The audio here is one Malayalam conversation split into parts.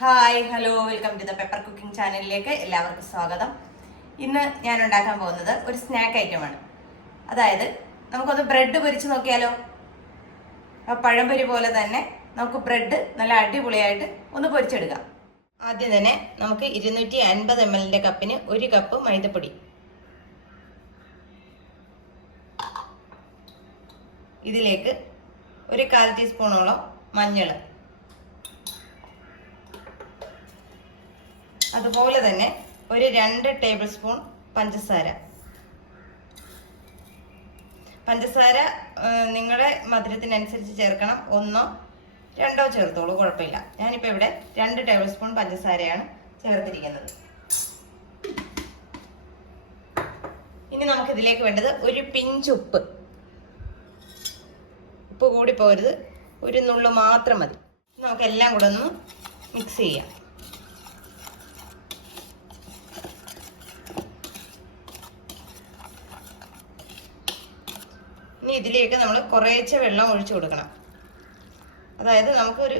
Hi hello welcome to the pepper cooking ചാനലിലേക്ക് എല്ലാവർക്കും സ്വാഗതം. ഇന്ന് ഞാൻ ഉണ്ടാക്കാൻ പോകുന്നത് ഒരു സ്നാക്ക് ഐറ്റമാണ്. അതായത് നമുക്കൊന്ന് ബ്രെഡ് പൊരിച്ച് നോക്കിയാലോ. പഴംപൊരി പോലെ തന്നെ നമുക്ക് ബ്രെഡ് നല്ല അടിപൊളിയായിട്ട് ഒന്ന് പൊരിച്ചെടുക്കാം. ആദ്യം തന്നെ നമുക്ക് 250 ml കപ്പിന് 1 കപ്പ് മൈദപ്പൊടി, ഇതിലേക്ക് ഒരു 1/4 ടീസ്പൂണോളം മഞ്ഞൾ, അതുപോലെ തന്നെ ഒരു 2 ടേബിൾ സ്പൂൺ പഞ്ചസാര. നിങ്ങളുടെ മധുരത്തിനനുസരിച്ച് ചേർക്കണം. 1 2 ചേർത്തോളൂ, കുഴപ്പമില്ല. ഞാനിപ്പോൾ ഇവിടെ 2 ടേബിൾ സ്പൂൺ പഞ്ചസാരയാണ് ചേർത്തിരിക്കുന്നത്. ഇനി നമുക്ക് ഇതിലേക്ക് വേണ്ടത് ഒരു പിഞ്ച് ഉപ്പ്. ഉപ്പ് കൂടി പോരുത്, ഒരു നുള്ളു മാത്രം മതി. നമുക്ക് എല്ലാം കൂടെ ഒന്ന് മിക്സ് ചെയ്യാം. ഇനി ഇതിലേക്ക് നമ്മൾ കുറേശ്ശെ വെള്ളം ഒഴിച്ചു കൊടുക്കണം. അതായത് നമുക്കൊരു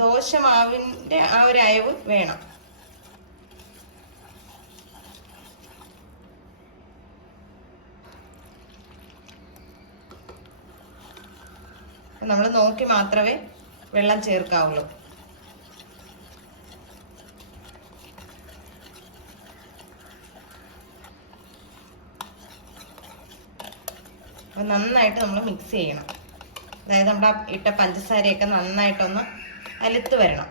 ദോശമാവിൻ്റെ ആ ഒരു അയവ് വേണം. നമ്മൾ നോക്കി മാത്രമേ വെള്ളം ചേർക്കാവുള്ളൂ. അപ്പോൾ നന്നായിട്ട് നമ്മൾ മിക്സ് ചെയ്യണം. അതായത് നമ്മുടെ ഇട്ട പഞ്ചസാരയൊക്കെ നന്നായിട്ടൊന്ന് അലുത്ത് വരണം.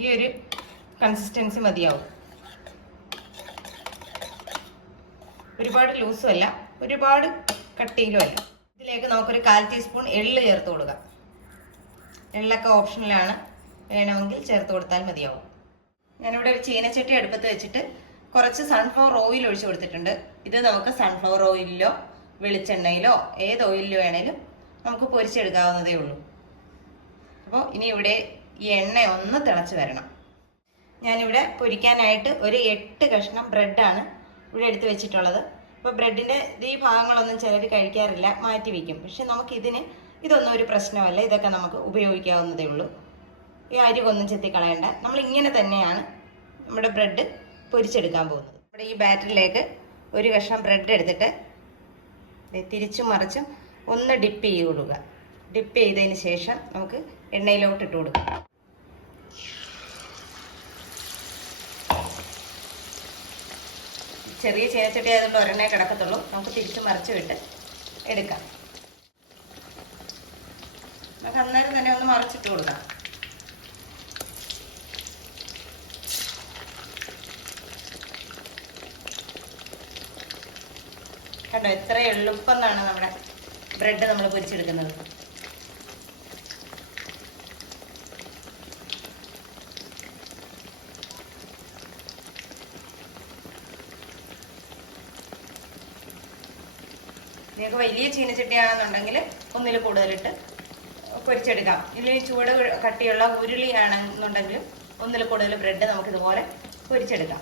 ഈ ഒരു കൺസിസ്റ്റൻസി മതിയാവും. ഒരുപാട് ലൂസും അല്ല, ഒരുപാട് കട്ടിയിലും അല്ല. ഇതിലേക്ക് നമുക്കൊരു 1/4 ടീസ്പൂൺ എള്ള് ചേർത്ത് കൊടുക്കാം. എള്ളൊക്കെ ഓപ്ഷനിലാണ്, വേണമെങ്കിൽ ചേർത്ത് കൊടുത്താൽ മതിയാവും. ഞാനിവിടെ ഒരു ചീനച്ചട്ടി അടുപ്പത്ത് വെച്ചിട്ട് കുറച്ച് സൺഫ്ലവർ ഓയിൽ ഒഴിച്ചു കൊടുത്തിട്ടുണ്ട്. ഇത് നമുക്ക് സൺഫ്ലവർ ഓയിലിലോ വെളിച്ചെണ്ണയിലോ ഏത് ഓയിലിലോ വേണേലും നമുക്ക് പൊരിച്ചെടുക്കാവുന്നതേ ഉള്ളൂ. അപ്പോൾ ഇനി ഇവിടെ ഈ എണ്ണ ഒന്ന് തിളച്ച് വരണം. ഞാനിവിടെ പൊരിക്കാനായിട്ട് ഒരു 8 കഷ്ണം ബ്രെഡാണ് ഇവിടെ എടുത്ത് വെച്ചിട്ടുള്ളത്. അപ്പോൾ ബ്രെഡിൻ്റെ ഈ ഭാഗങ്ങളൊന്നും ചിലർ കഴിക്കാറില്ല, മാറ്റി വയ്ക്കും. പക്ഷെ ഇതൊന്നും ഒരു പ്രശ്നമല്ല, ഇതൊക്കെ നമുക്ക് ഉപയോഗിക്കാവുന്നതേ ഉള്ളൂ. ഈ അരികൊന്നും ചെത്തിക്കളയണ്ട. നമ്മൾ ഇങ്ങനെ തന്നെയാണ് നമ്മുടെ ബ്രെഡ് പൊരിച്ചെടുക്കാൻ പോകുന്നത്. ഇവിടെ ഈ ബാറ്ററിലേക്ക് ഒരു കഷ്ണം ബ്രെഡ് എടുത്തിട്ട് തിരിച്ചും മറിച്ചും ഒന്ന് ഡിപ്പ് ചെയ്ത് കൊടുക്കുക. ഡിപ്പ് ചെയ്തതിന് ശേഷം നമുക്ക് എണ്ണയിലോട്ട് ഇട്ട് കൊടുക്കാം. ചെറിയ ചീനച്ചട്ടി ആയതുകൊണ്ട് ഒരെണ്ണേ കിടക്കത്തുള്ളൂ. നമുക്ക് തിരിച്ച് മറിച്ച് വിട്ട് എടുക്കാം. നമുക്ക് അന്നേരം തന്നെ ഒന്ന് മറിച്ചിട്ട് കൊടുക്കാം. കണ്ടോ, എത്ര എളുപ്പം എന്നാണ് നമ്മുടെ ബ്രെഡ് നമ്മൾ പൊരിച്ചെടുക്കുന്നത്. നിങ്ങൾക്ക് വലിയ ചീനച്ചട്ടിയാണെന്നുണ്ടെങ്കിൽ 1 കൂടുതലിട്ട് പൊരിച്ചെടുക്കാം. ഇല്ലെങ്കിൽ ചൂട് കട്ടിയുള്ള ഉരുളിയാണെന്നുണ്ടെങ്കിൽ 1 കൂടുതൽ ബ്രെഡ് നമുക്കിതുപോലെ പൊരിച്ചെടുക്കാം.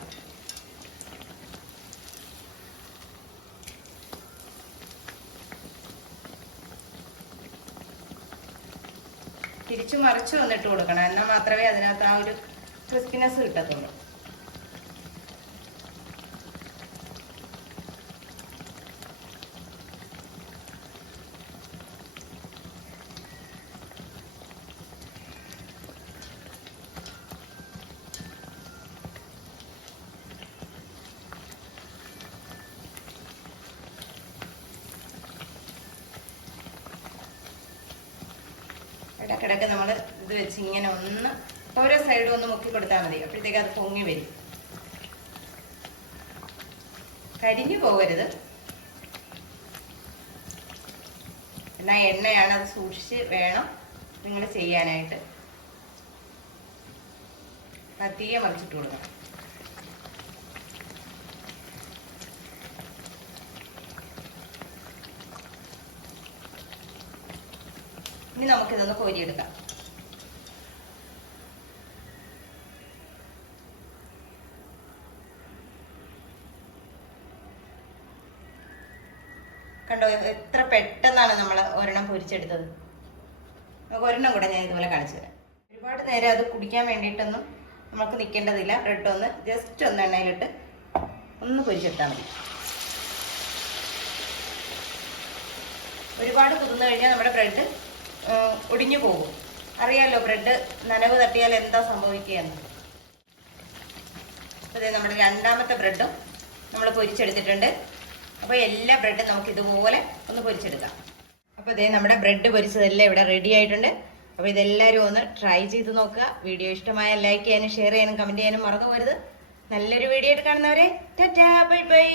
തിരിച്ചു മറിച്ചു വന്നിട്ട് കൊടുക്കണം, എന്നാൽ മാത്രമേ അതിനകത്ത് ആ ഒരു ക്രിസ്പിനെസ് കിട്ടത്തുള്ളൂ. ഇടയ്ക്കിടയ്ക്ക് നമ്മൾ ഇത് വെച്ച് ഇങ്ങനെ ഒന്ന് ഓരോ സൈഡും ഒന്ന് മുക്കി കൊടുത്താൽ മതി. അപ്പോഴത്തേക്ക് അത് പൊങ്ങി വരും. കരിഞ്ഞു പോകരുത്. എന്നാൽ എണ്ണയാണ്, അത് സൂക്ഷിച്ച് വേണം നിങ്ങൾ ചെയ്യാനായിട്ട്. തീയെ മറിച്ചിട്ട് കൊടുക്കണം. ഇനി നമുക്കിതൊന്ന് കോരിയെടുക്കാം. കണ്ടോ എത്ര പെട്ടെന്നാണ് നമ്മൾ ഒരെണ്ണം പൊരിച്ചെടുത്തത്. നമുക്ക് ഒരെണ്ണം കൂടെ ഞാൻ ഇതുപോലെ കാണിച്ചു തരാം. ഒരുപാട് നേരം അത് കുടിക്കാൻ വേണ്ടിയിട്ടൊന്നും നമുക്ക് നിൽക്കേണ്ടതില്ല. ബ്രെഡ് ഒന്ന് ജസ്റ്റ് ഒന്ന് എണ്ണയിലിട്ട് ഒന്ന് പൊരിച്ചെടുത്താൽ മതി. ഒരുപാട് കുതിർന്നു കഴിഞ്ഞാൽ നമ്മുടെ ബ്രെഡ് ഒടിഞ്ഞു പോകും. അറിയാമല്ലോ ബ്രെഡ് നനവ് തട്ടിയാൽ എന്താ സംഭവിക്കുകയെന്ന്. അപ്പോൾ നമ്മുടെ രണ്ടാമത്തെ ബ്രെഡും നമ്മൾ പൊരിച്ചെടുത്തിട്ടുണ്ട്. അപ്പോൾ എല്ലാ ബ്രെഡും നമുക്ക് ഇതുപോലെ ഒന്ന് പൊരിച്ചെടുക്കാം. അപ്പോൾ നമ്മുടെ ബ്രെഡ് പൊരിച്ചതെല്ലാം ഇവിടെ റെഡി ആയിട്ടുണ്ട്. അപ്പോൾ ഇതെല്ലാവരും ഒന്ന് ട്രൈ ചെയ്ത് നോക്കുക. വീഡിയോ ഇഷ്ടമായാൽ ലൈക്ക് ചെയ്യാനും ഷെയർ ചെയ്യാനും കമൻറ്റ് ചെയ്യാനും മറന്നു പോകരുത്. നല്ലൊരു വീഡിയോ ആയിട്ട് കാണുന്നവരെ ടാറ്റാ ബൈ ബൈ.